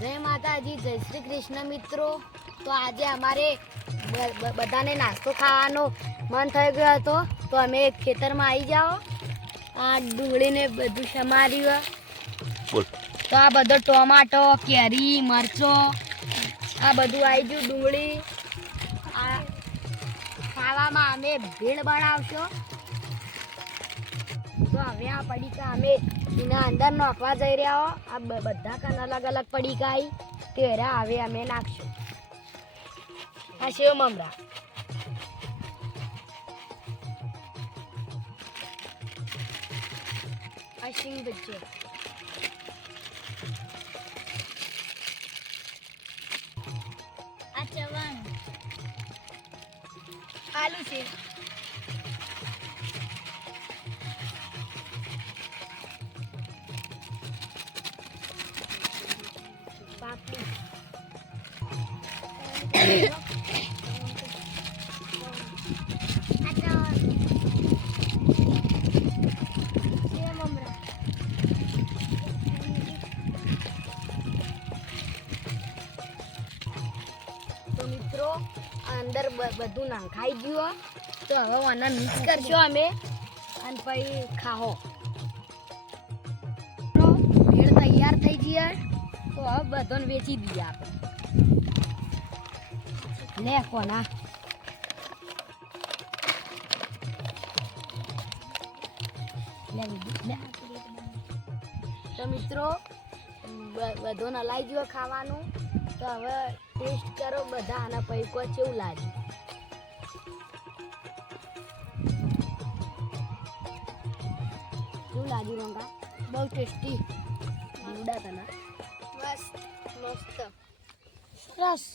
જય માતાજી જય શ્રી કૃષ્ણ મિત્રો. તો આજે અમારે બધાને નાસ્તો ખાવાનો મન થઈ ગયો હતો. તો અમે ખેતરમાં આવી જાઓ. આ ડુંગળીને બધું સમાર્યું. તો આ બધો ટોમાટો કેરી મરચો આ બધું આવી ગયું ડુંગળી. આ ખાવામાં અમે ભીડ બનાવશો. તો હવે આ પડીકા અમે એના અંદર નાખવા જઈ રહ્યા હો. આ બધા કાન અલગ અલગ પડીકા આવી તેરા હવે અમે નાખશું. આ શિવ મમરા. આ સિંગ બચ્ચે આ ચવાણું. આલુ છે. પાપડી આ ચવાણ સેવ મમરા તો મિત્રો આ અંદર બ- બધું નાખાઈ ગયું હો. તો હવે આને મિક્સ કરશો અમે અને પછી ખાઓ તો ભેળ તૈયાર થઈ ગઈ હે. તો હવે બધાને વેચી દઈએ આપણે. લે કોના તો મિત્રો બધોને લાવી ગયો ખાવાનું. તો હવે ટેસ્ટ કરો બધા આના પૈકો કેવું લાગ્યું કેવું લાગ્યું રંગા? બહુ ટેસ્ટી જીવડા તને મસ્ત મસ્ત સરસ